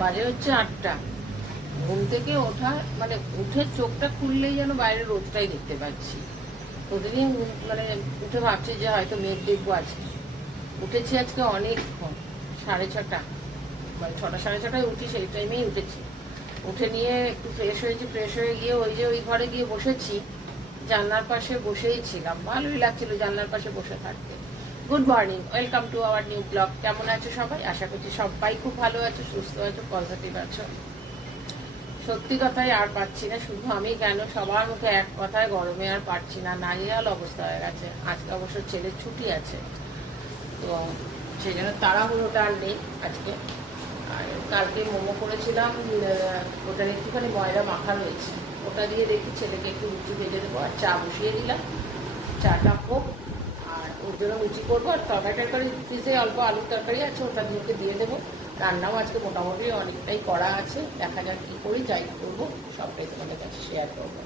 বাজে হচ্ছে 8টা। ঘুম থেকে ওঠা মানে উঠে চোখটা খুললেই যেন বাইরে রোদটাই দেখতে পাচ্ছি। প্রতিদিন মানে উঠে ভাবছি যে হয়তো মেঘ দেখবো আজকে। উঠেছি আজকে অনেকক্ষণ, 6:30, মানে 6টা 6:30টায় উঠি, সেই টাইমেই উঠেছি। উঠে নিয়ে একটু ফ্রেশ হয়েছি, ফ্রেশ হয়ে গিয়ে ওই যে ওই ঘরে গিয়ে বসেছি, জানলার পাশে বসেই ছিলাম, ভালোই লাগছিল জানলার পাশে বসে থাকতে। Good morning, welcome to our new blog. কেমন আছো সবাই? আশা করছি সবাই খুব ভালো আছো, সুস্থ আছো, পজিটিভ আছো। সত্যি কথাই আর পাচ্ছি না, শুধু আমি কেন, সবার মুখে এক কথায়, গরমে আর পারছি না, নাজেহাল অবস্থা হয়ে গেছে। আজকে অবশ্য ছেলের ছুটি আছে, তো সেই জন্য তাড়াহুড়োটা আর নেই আজকে। আর কালকে মোমো করেছিলাম, ওটার একটুখানি ময়দা মাখা রয়েছে, ওটা দিয়ে দেখি ছেলেকে একটু লুচি ভেজে দেবো। আর চা বসিয়ে দিলাম, চাটা হোক। আর ওর জন্য লুচি করবো, আর তরকারি টরকারি ফ্রিজে অল্প আলুর তরকারি আছে, ওটা দিয়ে দেবো। রান্নাও আজকে মোটামুটি অনেকটাই করা আছে, দেখা যাক কী করি, যাই করবো সবটাই তোমাদের কাছে শেয়ার করবো।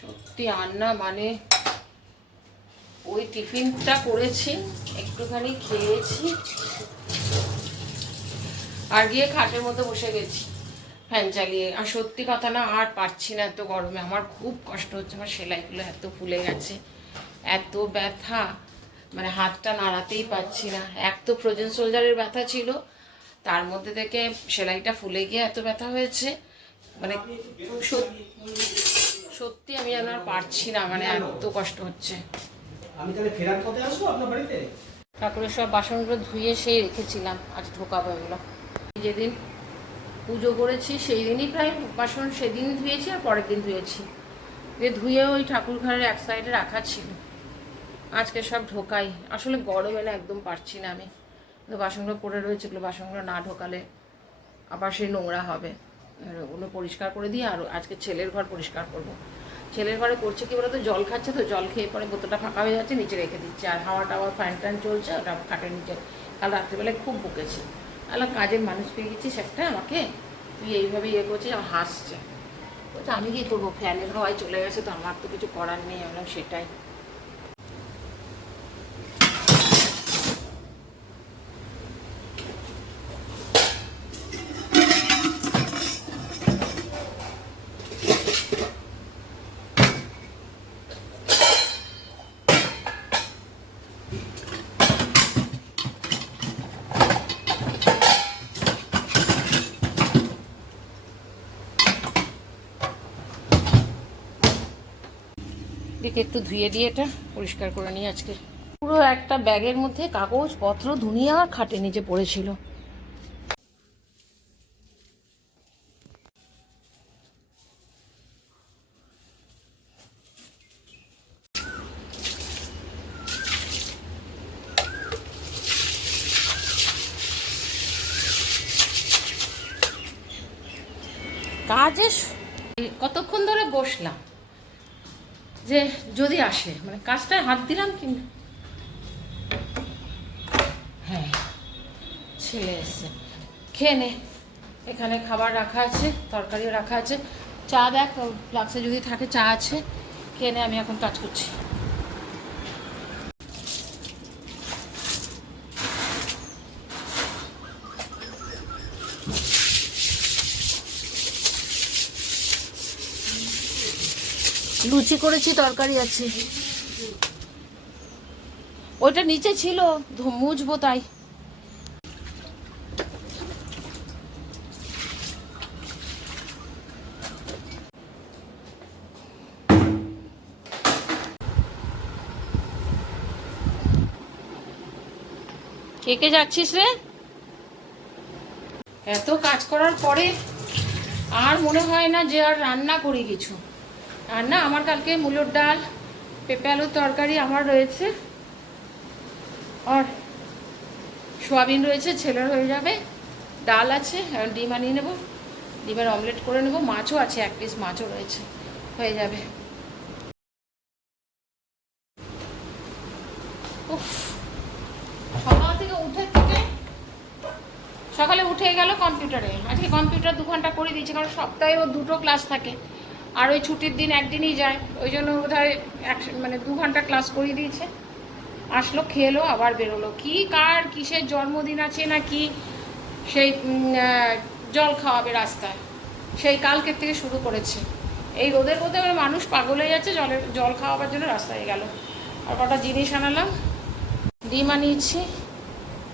সত্যি রান্না মানে, ওই টিফিনটা করেছি, একটুখানি খেয়েছি, আর গিয়ে খাটের মধ্যে বসে গেছি ফ্যান চালিয়ে। আর সত্যি কথা না, আর পারছি না, এত গরমে আমার খুব কষ্ট হচ্ছে। আমার সেলাইগুলো এত ফুলে গেছে, এত ব্যথা, মানে হাতটা নাড়াতেই পারছি না। এক তো ফ্রোজেন সোলজারের ব্যথা ছিল, তার মধ্যে থেকে সেলাইটা ফুলে গিয়ে এত ব্যথা হয়েছে, মানে সত্যি আমি যেন আর পারছি না, মানে এত কষ্ট হচ্ছে। আমি তাহলে ফেরার পথে আসবো আপনার বাড়িতে। ঠাকুরের সব বাসনগুলো ধুয়ে সেই রেখেছিলাম, আজ ঢোকাবো এগুলো। যেদিন পুজো করেছি সেই দিনই প্রায় বাসন সেদিন ধুয়েছি, আর পরের দিন ধুয়েছি, ধুয়ে ওই ঠাকুর ঘরের এক সাইডে রাখা ছিল। আজকে সব ঢোকাই, আসলে গরমে না একদম পারছি না আমি। তো বাসনগুলো পড়ে রয়েছে, এগুলো বাসনগুলো না ঢোকালে আবার সেই নোংরা হবে। ওগুলো পরিষ্কার করে দিয়ে আর আজকে ছেলের ঘর পরিষ্কার করব। ছেলের ঘরে করছে কি বলতো, জল খাচ্ছে, তো জল খেয়ে পরে বোতলটা ফাঁকা হয়ে যাচ্ছে, নিচে রেখে দিচ্ছে, আর হাওয়া টাওয়া ফ্যান ট্যান চলছে, ওটা খাটের নিচে। কাল রাত্রিবেলায় খুব বকেছি, আলা কাজের মানুষ পেয়ে গেছিস একটা, আমাকে তুই এইভাবে ইয়ে করছিস, আমার হাসছে। বলছে আমি কী করবো, ফ্যানের হাওয়ায় চলে গেছে, তো আমার তো কিছু করার নেই। আমরা সেটাই দিকে একটু ধুয়ে দিয়ে এটা পরিষ্কার করে নিই আজকে। পুরো একটা ব্যাগের মধ্যে কাগজপত্র দুনিয়া খাটে নিচে পড়েছিল। কাজে কতক্ষণ ধরে বসলাম যে যদি আসে, মানে কাজটায় হাত দিলাম, কিন্তু হ্যাঁ ছেলে এসছে, খেয়ে নে। এখানে খাবার রাখা আছে, তরকারিও রাখা আছে, চা দেখ ফ্লাক্সে যদি থাকে চা আছে, খেয়ে নে, আমি এখন কাজ করছি। লুচি করেছি, তরকারি আছে, ওইটা নিচে ছিল, মুছবো তাই। কে কে যাচ্ছিস রে? এত কাজ করার পরে আর মনে হয় না যে আর রান্না করি কিছু। রান্না আমার কালকে মুলোর ডাল, পেঁপে আলুর তরকারি আমার রয়েছে, আর সোয়াবিন রয়েছে, ছেলের হয়ে যাবে। ডাল আছে, ডিম আনিয়ে নেবো, ডিমের অমলেট করে নেবো। মাছও আছে, 1 পিস মাছও রয়েছে, হয়ে যাবে। উফ, সকাল থেকে সকালে উঠে গেল কম্পিউটারে। আজকে কম্পিউটার 2 ঘন্টা করে দিয়েছে, কারণ সপ্তাহে ওর 2টো ক্লাস থাকে, আর ওই ছুটির দিন একদিনই যায়, ওই জন্য বোধহয় 2 ঘন্টা ক্লাস করিয়ে দিয়েছে। আসলো, খেলো, আবার বেরোলো। কি কার কিসের জন্মদিন আছে না কি, সেই জল খাওয়াবে রাস্তায়, সেই কালকের থেকে শুরু করেছে। এই রোদের মধ্যে মানুষ পাগল হয়ে যাচ্ছে, জল খাওয়াবার জন্য রাস্তায় গেল। আর কটা জিনিস আনালাম, ডিম আনিয়েছি,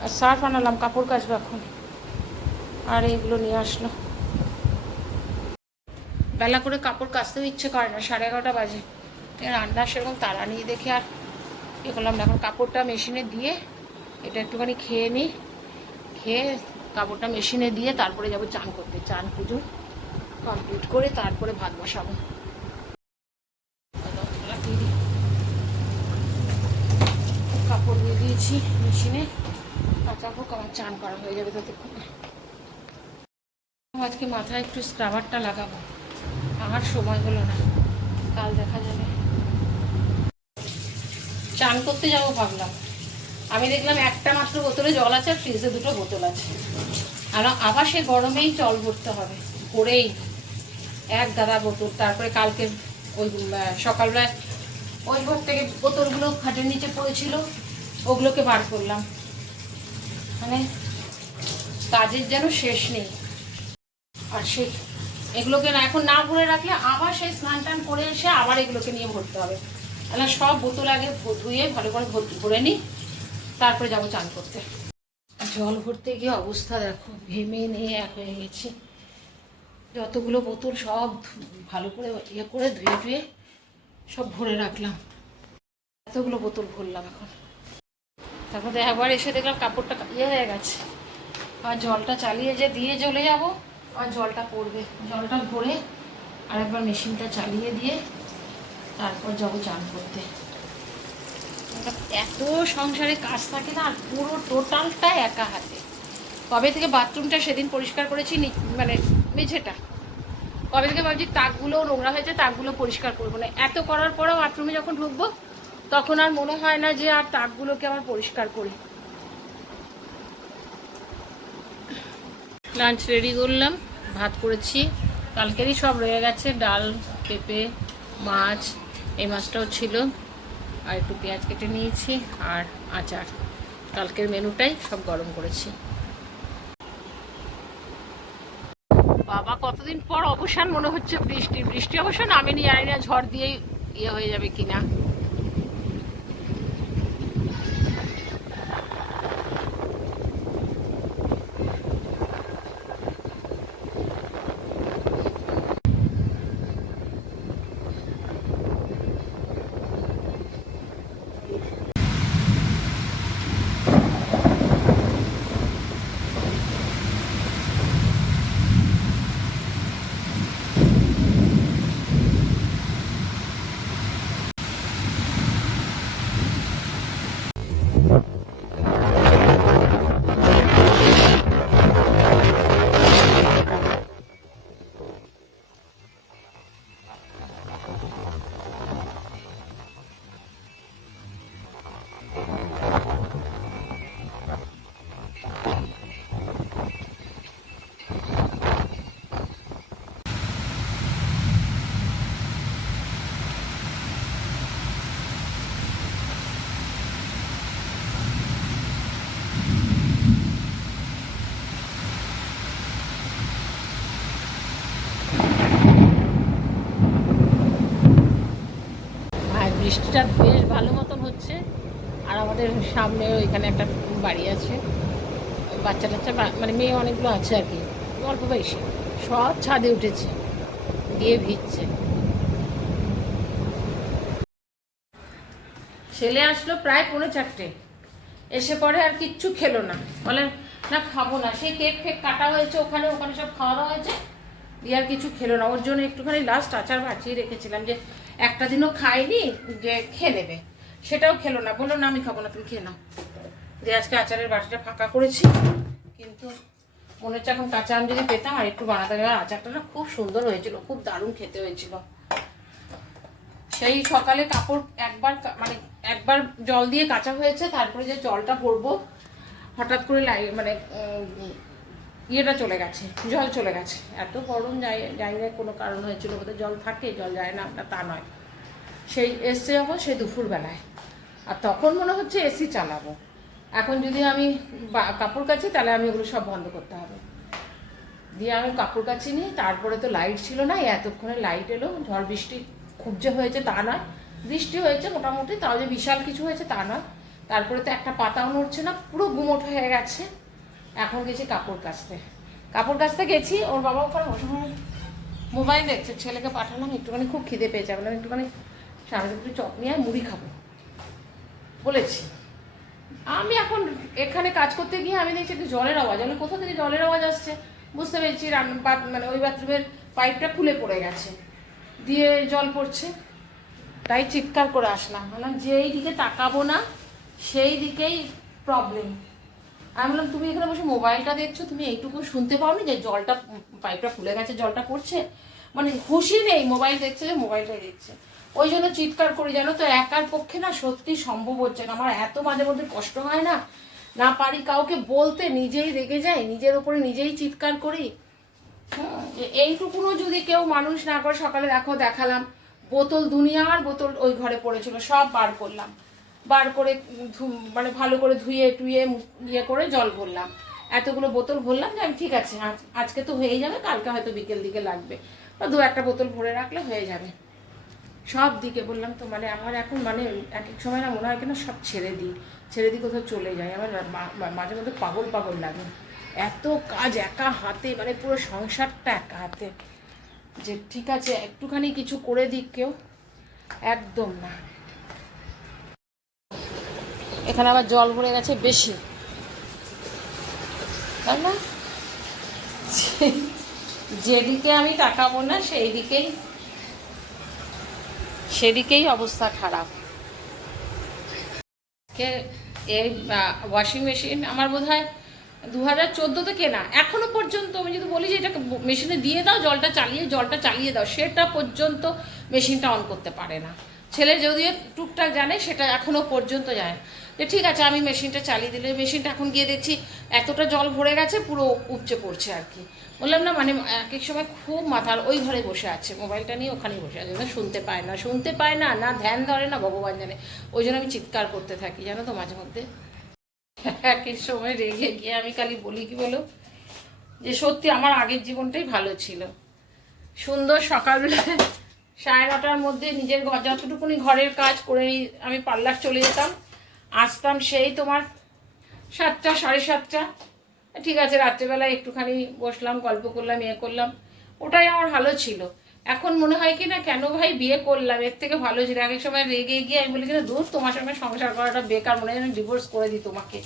আর সার্ফ আনালাম, কাপড় কাচবো এখন। আর এইগুলো নিয়ে আসলো। বেলা করে কাপড় কাচতেও ইচ্ছে করে না, 11:30 বাজে। রান্না সেরকম তাড়া নিয়ে দেখে আর এ করলাম না। এখন কাপড়টা মেশিনে দিয়ে এটা একটুখানি খেয়ে নিই, খেয়ে কাপড়টা মেশিনে দিয়ে তারপরে যাবো চান করতে। চান পুজো কমপ্লিট করে তারপরে ভাত বসাবো। কাপড় দিয়ে দিয়েছি মেশিনে, কাচাবো, আমার চান করা হয়ে যাবে ততক্ষণে। আজকে মাথায় একটু স্ক্রাবারটা লাগাবো, আমার সময় হলো না, কাল দেখা যাবে। চান করতে যাবো ভাবলাম, আমি দেখলাম একটা মাত্র বোতলে জল আছে, আর ফ্রিজে 2টো বোতল আছে। আর আবার সে গরমেই জল ভরতে হবে, ভরেই 1 গাদা বোতল। তারপরে কালকে ওই সকালবেলায় ওই ঘর থেকে বোতলগুলো খাটের নিচে পড়েছিল, ওগুলোকে বার করলাম। মানে কাজের যেন শেষ নেই। আর সেই এগুলোকে না এখন না ভরে রাখলে আবার সেই স্নান টান করে এসে আবার এগুলোকে নিয়ে ভরতে হবে। তাহলে সব বোতল আগে ধুয়ে ভালো করে ভরে নিই, তারপরে যাবো চান করতে। জল ভরতে গিয়ে অবস্থা দেখো, ঘেমে নিয়ে এক হয়ে গেছি। যতগুলো বোতল সব ভালো করে করে ধুয়ে সব ভরে রাখলাম। এতগুলো বোতল ভরলাম এখন। তারপরে একবার এসে দেখলাম কাপড়টা হয়ে গেছে, আর জলটা চালিয়ে যে দিয়ে চলে যাব, আর জলটা পড়বে। জলটা ভরে আর একবার মেশিনটা চালিয়ে দিয়ে তারপর যাবো চান করতে। এত সংসারে কাজ থাকে না, আর পুরো টোটালটা একা হাতে। কবে থেকে বাথরুমটা সেদিন পরিষ্কার করেছি, মানে মেঝেটা, কবে থেকে ভাবছি তাকগুলো নোংরা হয়েছে, তাকগুলো পরিষ্কার করবো না। এত করার পরেও বাথরুমে যখন ঢুকবো তখন আর মনে হয় না যে আর তাকগুলোকে আবার পরিষ্কার করি। লাঞ্চ রেডি করলাম, ভাত করেছি, কালকেরই সব রয়ে গেছে, ডাল, পেঁপে, মাছ, এই মাছটাও ছিল, আর একটু পেঁয়াজ কেটে নিয়েছি, আর আচার। কালকের মেনুটাই সব গরম করেছি। বাবা, কতদিন পর অবসান মনে হচ্ছে বৃষ্টি অবশ্য নামেনি, জানি না ঝড় দিয়েই হয়ে যাবে কিনা। বৃষ্টিটা বেশ ভালো মতন হচ্ছে। আর আমাদের সামনে ওইখানে একটা বাড়ি আছে, বাচ্চা টাচ্চা মানে মেয়ে অনেকগুলো আছে আর কি, অল্প বয়সী, সব ছাদে উঠেছে, গিয়ে ভিজছে। ছেলে আসলো প্রায় 3:45, এসে পরে আর কিচ্ছু খেলো না, বলে না খাবো না। সেই কেক ফেক কাটা হয়েছে, ওখানে সব খাওয়া দাওয়া হয়েছে, দিয়ে আর কিছু খেলো না। ওর জন্য একটুখানি লাস্ট আচার ভাজিয়ে রেখেছিলাম, যে একটা দিনও খায়নি যে খেয়ে নেবে, সেটাও খেলো না, বললো না আমি খাবো না, তুমি খেয়ে নাও। দিয়ে আজকে আচারের বাটিটা ফাঁকা করেছি, কিন্তু মনে হচ্ছে এখন কাঁচা আম যদি পেতাম আর একটু বানাতে হবে। আচারটা না খুব সুন্দর হয়েছিল, খুব দারুণ খেতে হয়েছিল। সেই সকালে কাপড় একবার জল দিয়ে কাঁচা হয়েছে, তারপরে যে জলটা পরবো হঠাৎ করে মানে ইয়েটা চলে গেছে, জল চলে গেছে। এত গরম জায়গায় কোনো কারণ হয়েছিল, বোধহয় জল থাকে জল যায় না, তা নয়। সেই এসছে যখন সেই দুপুরবেলায়, আর তখন মনে হচ্ছে এসি চালাবো। এখন যদি আমি কাপড় কাচি তাহলে আমি ওগুলো সব বন্ধ করতে হবে। দিয়ে আমি কাপড় কাচি নিই, তারপরে তো লাইট ছিল না, এতক্ষণে লাইট এলো। ঝড় বৃষ্টি খুব যে হয়েছে তা নয়, বৃষ্টি হয়েছে মোটামুটি, তাও যে বিশাল কিছু হয়েছে তা নয়। তারপরে তো একটা পাতাও নড়ছে না, পুরো গুমোট হয়ে গেছে। এখন গেছি কাপড় কাচতে গেছি, ওর বাবা ওখানে বসে মোবাইল দেখছে, ছেলেকে পাঠালাম, একটুখানি খুব খিদে পেয়েছে, বললাম একটুখানি সামনে একটু চপ নিয়ে মুড়ি খাবো বলেছি। আমি এখন এখানে কাজ করতে গিয়ে আমি দেখছি একটু জলের আওয়াজ, আমি কোথা থেকে জলের আওয়াজ আসছে বুঝতে পেরেছি, মানে ওই বাথরুমের পাইপটা খুলে পড়ে গেছে, দিয়ে জল পড়ছে। তাই চিৎকার করে আসলাম, বললাম যেই দিকে তাকাবো না সেই দিকেই প্রবলেম। আমি বললাম তুমি এখানে বসে মোবাইলটা দেখছো, তুমি এইটুকু শুনতে পাওনি যে জলটা পাইপটা খুলে গেছে, জলটা পড়ছে? মানে খুশি নেই, মোবাইল দেখছে যে মোবাইলটাই দেখছে। ওই জন্য চিৎকার করি, জানো তো, একার পক্ষে না সত্যি সম্ভব হচ্ছে না। আমার এত মাঝে মধ্যে কষ্ট হয় না, না পারি কাউকে বলতে, নিজেই রেগে যাই, নিজের ওপরে নিজেই চিৎকার করি। এইটুকুনও যদি কেউ মানুষ না করে, সকালে দেখালাম বোতল, দুনিয়ার বোতল ওই ঘরে পড়েছিল, সব বার করে মানে ভালো করে ধুয়ে টুয়ে ইয়ে করে জল ভরলাম, এতগুলো বোতল ভরলাম যে আমি ঠিক আছে আজকে তো হয়ে যাবে, কালকে হয়তো বিকেল দিকে লাগবে, বা 2-1টা বোতল ভরে রাখলে হয়ে যাবে। সব দিকে বললাম তো, মানে আমার এখন মানে এক এক সময় না মনে হয় কিনা সব ছেড়ে দিই কোথাও চলে যায়। আমার মাঝে মধ্যে পাগল লাগে, এত কাজ একা হাতে, মানে পুরো সংসারটা একা হাতে, যে ঠিক আছে একটুখানি কিছু করে দিক কেউ, একদম না। এখানে আবার জল ভরে গেছে বেশি, তাই না? যেদিকে আমি তাকাবো না সেদিকেই অবস্থা খারাপ। এই ওয়াশিং মেশিন আমার বোধ হয় 2014-তে কেনা, এখনো পর্যন্ত আমি যদি বলি যে এটাকে মেশিনে দিয়ে দাও, জলটা চালিয়ে দাও, সেটা পর্যন্ত মেশিনটা অন করতে পারে না। ছেলে যদিও টুকটাক জানে, সেটা এখনো পর্যন্ত জানে যে ঠিক আছে আমি মেশিনটা চালিয়ে দিলে, মেশিনটা এখন গিয়ে দেখছি এতটা জল ভরে গেছে, পুরো উপচে পড়ছে আর কি। বললাম না, মানে এক এক সময় খুব মাথার ওই ঘরে বসে আছে, মোবাইলটা নিয়ে ওখানেই বসে আছে, শুনতে পায় না, না ধ্যান ধরে না ভগবান জানে। ওই জন্য আমি চিৎকার করতে থাকি, জানো তো, মাঝে মধ্যে এক এক সময় রেগে গিয়ে আমি খালি বলি কি বলো, যে সত্যি আমার আগের জীবনটাই ভালো ছিল। সুন্দর সকালবেলায় 9:30টার মধ্যে নিজের যতটুকুনি ঘরের কাজ করে আমি পার্লার চলে যেতাম, আসতাম সেই তোমার 7টা 7:30। ঠিক আছে রাত্রেবেলায় একটুখানি বসলাম, গল্প করলাম, করলাম, ওটাই আমার ভালো ছিল। এখন মনে হয় কি না কেন ভাই বিয়ে করলাম, এর থেকে ভালো ছিল। এক এক সময় রেগে গিয়ে আমি বলি কিনা দূর, তোমার সঙ্গে সংসার করাটা বেকার, মনে হয় যেন ডিভোর্স করে দিই তোমাকে,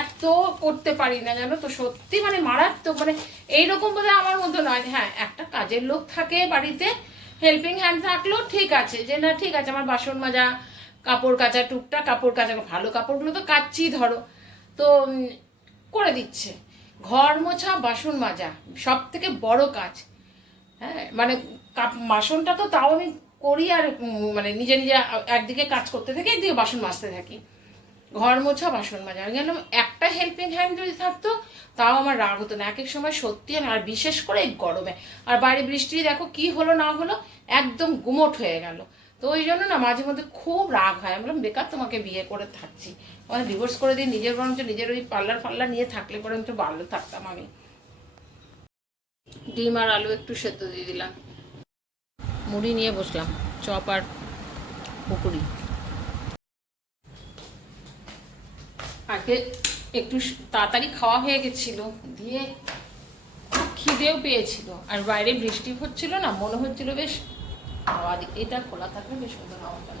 এত করতে পারি না জানো তো, সত্যি মানে মারাত্মক। মানে এইরকম বোধ হয় আমার মধ্যে নয়। হ্যাঁ, একটা কাজের লোক থাকে বাড়িতে, হেল্পিং হ্যান্ড থাকলেও ঠিক আছে, যে না ঠিক আছে আমার বাসন মাজা, কাপড় কাচা, টুকটাক কাপড় কাচা, ভালো কাপড়গুলো তো কাচ্ছি ধরো, তো করে দিচ্ছে। ঘর মোছা, বাসন মাজা সব থেকে বড় কাজ। হ্যাঁ, মানে বাসনটা তো তাও আমি করি, আর মানে নিজে একদিকে কাজ করতে থাকি, একদিকে বাসন মাজতে থাকি। ঘর মোছা, বাসন মাজা, আমি জানলাম একটা হেল্পিং হ্যান্ড যদি থাকতো তাও আমার রাগ হতো না। এক এক সময় সত্যি, আর বিশেষ করে এই গরমে, আর বাইরে বৃষ্টি দেখো কি হলো না হলো, একদম গুমোট হয়ে গেল। তো ওই জন্য না মাঝে মধ্যে খুব রাগ হয়। আমি বললাম বেকার তোমাকে বিয়ে করে থাকছি, মানে ডিভোর্স করে দিই, নিজের বরঞ্চ নিজের ওই পার্লার নিয়ে থাকলে পরে একটু ভালো থাকতাম। আমি ডিম আর আলু একটু সেদ্ধ দিয়ে দিলাম, মুড়ি নিয়ে বসলাম, চপ আর পকুড়ি। আগে একটু তাড়াতাড়ি খাওয়া হয়ে গেছিল, দিয়ে খিদেও পেয়েছিল, আর বাইরে বৃষ্টি হচ্ছিল না, মনে হচ্ছিল বেশ হাওয়া, এটা খোলা থাকলে বেশ সুন্দর হাওয়াটা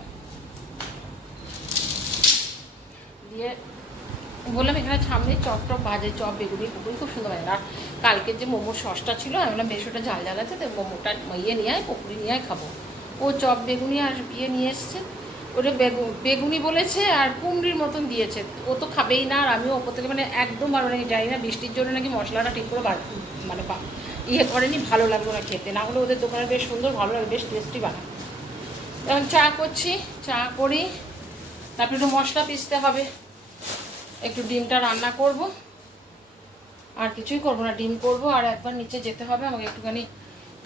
দিয়ে বললাম এখানে সামনে চপ ভাজে, চপ বেগুনি পকুড়ি খুব সুন্দর ভাজে। আর কালকের যে মোমোর সসটা ছিল, আমি বললাম বেশ ওটা ঝাল আছে, তো মোমোটা নিয়ে আয়, পকুড়ি নিয়ে আয়, খাবো। ও চপ বেগুনি আর নিয়ে এসছে, ওটা বেগুনি বলেছে আর কুমড়ির মতন দিয়েছে। ও তো খাবেই না, আর আমিও ওপর থেকে মানে একদম ভালো নাকি জানি না, বৃষ্টির জন্য নাকি মশলাটা ঠিক করে মানে ইয়ে করেনি, ভালো লাগলো না খেতে। না হলে ওদের দোকানে বেশ সুন্দর ভালো লাগে, বেশ টেস্টি বানায়। এখন চা করছি, চা করি, তারপরে একটু মশলা পিষতে হবে, একটু ডিমটা রান্না করব, আর কিছুই করবো না, ডিম করবো। আর একবার নিচে যেতে হবে, আমাকে একটুখানি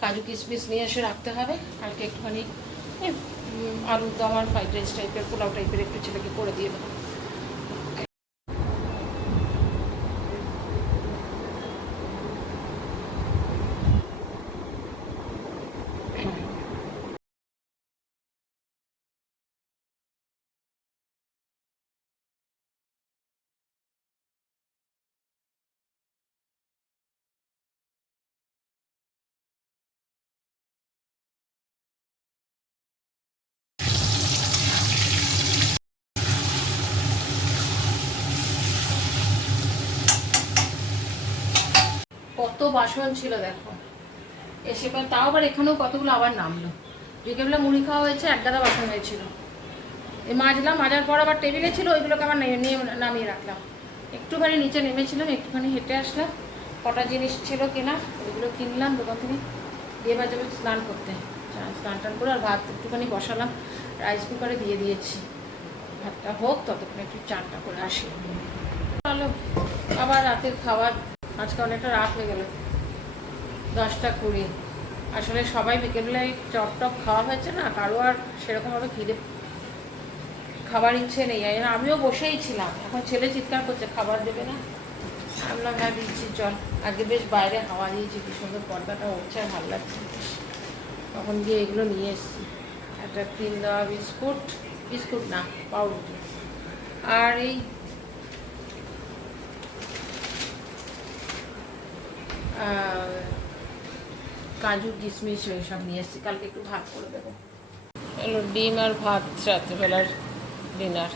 কাজু কিশমিশ নিয়ে এসে রাখতে হবে। কালকে একটুখানি আলুর দম আর ফ্রাইড রাইস টাইপের, পোলাও টাইপের একটু ছেলেকে করে দিয়ে দেবো। কত বাসন ছিল দেখো, এসে তাও আবার এখানেও কতগুলো আবার নামলো। বিকেলবেলা মুড়ি খাওয়া হয়েছে, এক গাদা বাসন হয়েছিল, এই মাজলাম, মাজার পর আবার টেবিলে ছিল, ওইগুলোকে আবার নিয়ে নামিয়ে রাখলাম। একটুখানি নিচে নেমেছিলাম, একটুখানি হেঁটে আসলাম, কটা জিনিস ছিল কেনা, ওইগুলো কিনলাম দোকান থেকে, দিয়ে এবার যাবে স্নান করতে। স্নান টান করে আর ভাত একটুখানি বসালাম, রাইস কুকারে দিয়ে দিয়েছি, ভাতটা হোক, ততক্ষণ একটু চানটা করে আসি। চলো আবার রাতের খাবার, আজকে অনেকটা রাত হয়ে গেল, 10টা 20। আসলে সবাই বিকেলবেলায় চপ টপ খাওয়া হয়েছে না, কারো আর সেরকমভাবে খিদে খাবার ইচ্ছে নেই। আমিও বসেই ছিলাম, এখন ছেলে চিৎকার করছে খাবার দেবে না, আমরা হ্যাঁ দিচ্ছি চল। আজকে বেশ বাইরে হাওয়া দিয়েছি, কি সুন্দর পর্দাটা উঠছে আর ভালো লাগছে। তখন গিয়ে এগুলো নিয়ে এসেছি, একটা ক্রিম দেওয়া বিস্কুট, বিস্কুট না পাউরুটি, আর এই কাজু কিশমিশ এইসব নিয়ে এসেছি, কালকে একটু ভাত করে দেবো। এলো ডিম আর ভাত রাত্রিবেলার ডিনার।